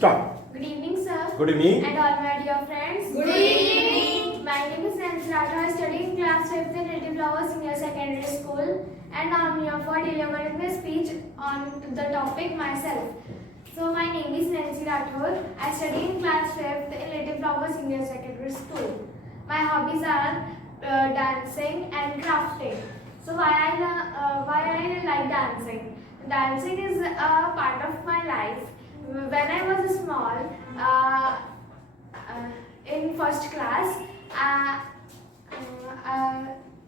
Start. Good evening, sir. Good evening. And all my dear friends. Good evening. My name is Nancy Rathore. I study in class 5th in Native Flower Senior Secondary School, and I am here for delivering a speech on the topic myself. So my name is Nancy Rathore. I study in class 5th in Native Flower Senior Secondary School. My hobbies are dancing and crafting. So why I like dancing? Dancing is a part of my life. When I was small, in first class,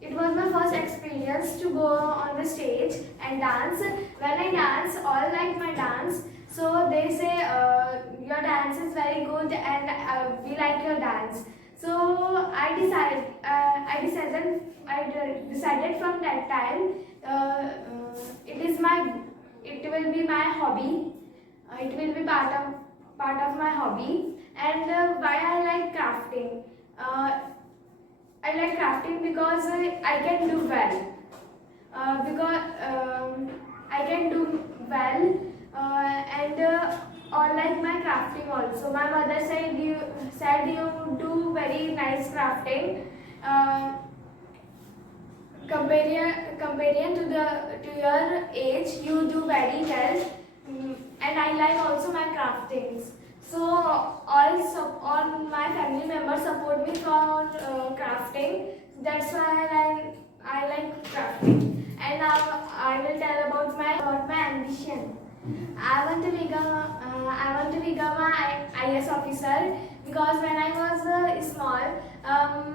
it was my first experience to go on the stage and dance. When I dance, all like my dance. So they say your dance is very good and we like your dance. So I decided from that time it will be my hobby. It will be part of my hobby. And why I like crafting? I like crafting because I can do well. I can do well, and or like my crafting also. My mother said you do very nice crafting. Comparing to your age, you do very well. And I like also my craftings. So all my family members support me for crafting. That's why I like crafting. And now I will tell about my ambition. I want to become a IAS officer because when I was small,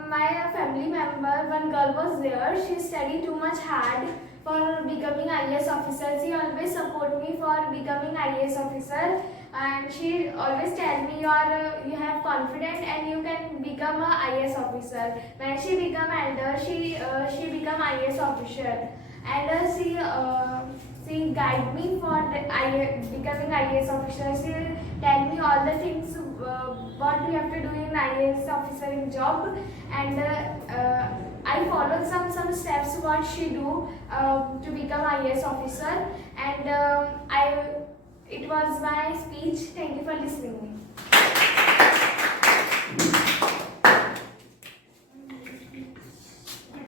my family member, one girl was there. She studied too much hard for becoming IAS officer. She always support me for becoming IAS officer, and she always tell me you have confidence and you can become a IAS officer. When she become elder, she become IAS officer, and she guide me for becoming IAS officer. She tell me all the things what we have to do in IAS officer in job, and I followed some steps what she do to become IAS officer, and it was my speech. Thank you for listening me.